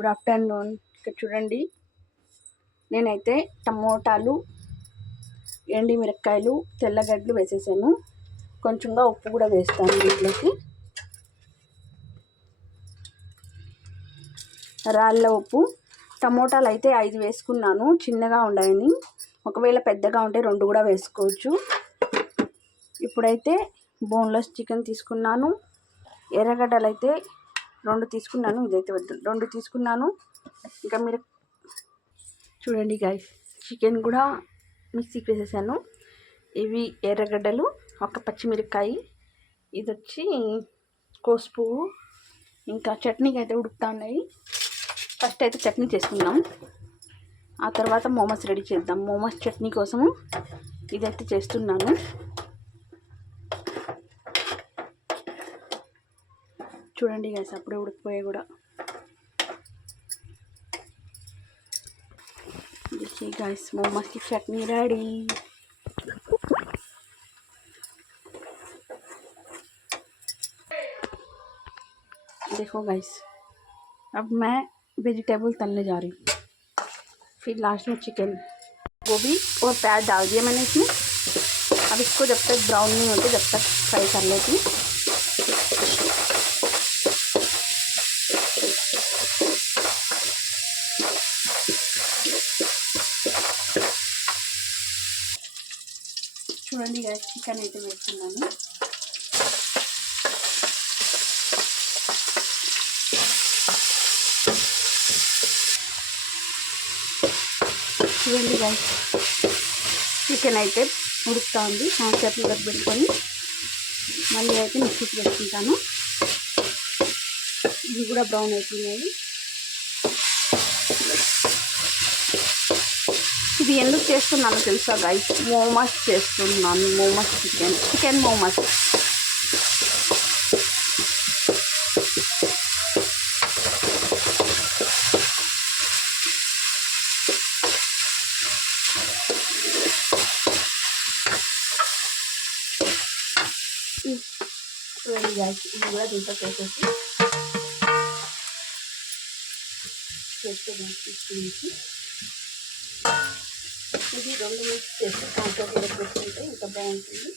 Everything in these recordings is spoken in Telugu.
Good afternoon. ఇక్కడ చూడండి. నేనైతే టమోటాలు ఎండి మిరపకాయలు తెల్లగడ్డలు వేసేసాను. కొంచెంగా ఉప్పు కూడా వేస్తాను దీంట్లోకి. రాళ్ళ ఉప్పు. టమోటాలు అయితే ఐదు వేసుకున్నాను. చిన్నగా ఉన్నాయని ఒకవేళ పెద్దగా ఉంటే రెండు కూడా వేసుకోవచ్చు. ఇప్పుడైతే బోన్లెస్ చికెన్ తీసుకున్నాను. ఎర్రగడ్డలు అయితే రెండు తీసుకున్నాను ఇదైతే వద్దు. రెండు తీసుకున్నాను. ఇంకా మీరు చూడండి గాయస్ చికెన్ కూడా మిక్సీకి వేసేసాను ఇవి ఎర్రగడ్డలు ఒక పచ్చిమిరపకాయ ఇది వచ్చి కోసు పువ్వు ఇంకా చట్నీకి అయితే ఉడుకుతా ఉన్నాయి. ఫస్ట్ అయితే చట్నీ చేసుకుందాం. ఆ తర్వాత మోమోస్ రెడీ చేద్దాం. మోమోస్ చట్నీ కోసము ఇదైతే చేస్తున్నాను. చూడండి గైస్ అప్పుడే ఉడికిపోయాయి కూడా देखिए गाइस मोमोज की चटनी रेडी देखो गाइस अब मैं वेजिटेबल तलने जा रही हूँ फिर लास्ट में चिकन गोभी और प्याज डाल दिया मैंने इसमें अब इसको जब तक ब्राउन नहीं होते जब तक फ्राई कर लेती हूँ చూడండి గాయస్ చికెన్ అయితే వేస్తున్నాను. చూడండి గాయస్ చికెన్ అయితే ఉడుకుతా ఉంది. చట్నీలోకి పెట్టుకొని మళ్ళీ అయితే మిక్సీకి పెట్టుకుంటాను ఇది కూడా బ్రౌన్ అవుతున్నాయి ఇది ఎందుకు చేస్తున్నాను తెలుసా గైస్ మోమస్ చేస్తున్నాను మోమస్ చికెన్ చికెన్ మోమస్. చూడండి గైస్ ఇది కూడా దీంట్లో వేసేసి పెట్టుకుని తీసుకుని ఇది రెండు మిక్స్ చేసి కాంట్లో కూడా పెట్టుకుంటే ఇంకా బాగుంటుంది.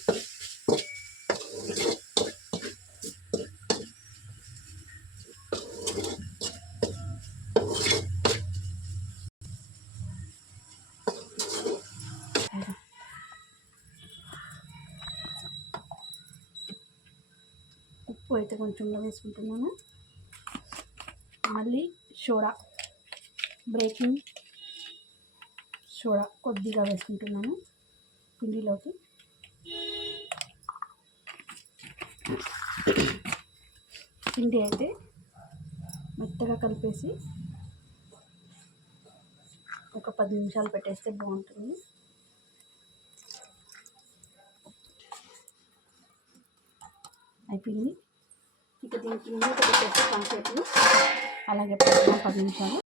ఉప్పు అయితే కొంచెంగా వేసుకుంటున్నాను. మళ్ళీ సోడా. బ్రేకింగ్ సోడా కొద్దిగా వేసుకుంటున్నాను పిండిలోకి. పిండి అయితే మెత్తగా కలిపేసి ఒక పది నిమిషాలు పెట్టేస్తే బాగుంటుంది. అయిపోయింది. ఇక దీనికి మూత పెట్టేసి కాసేపు అలాగే పది నిమిషాలు.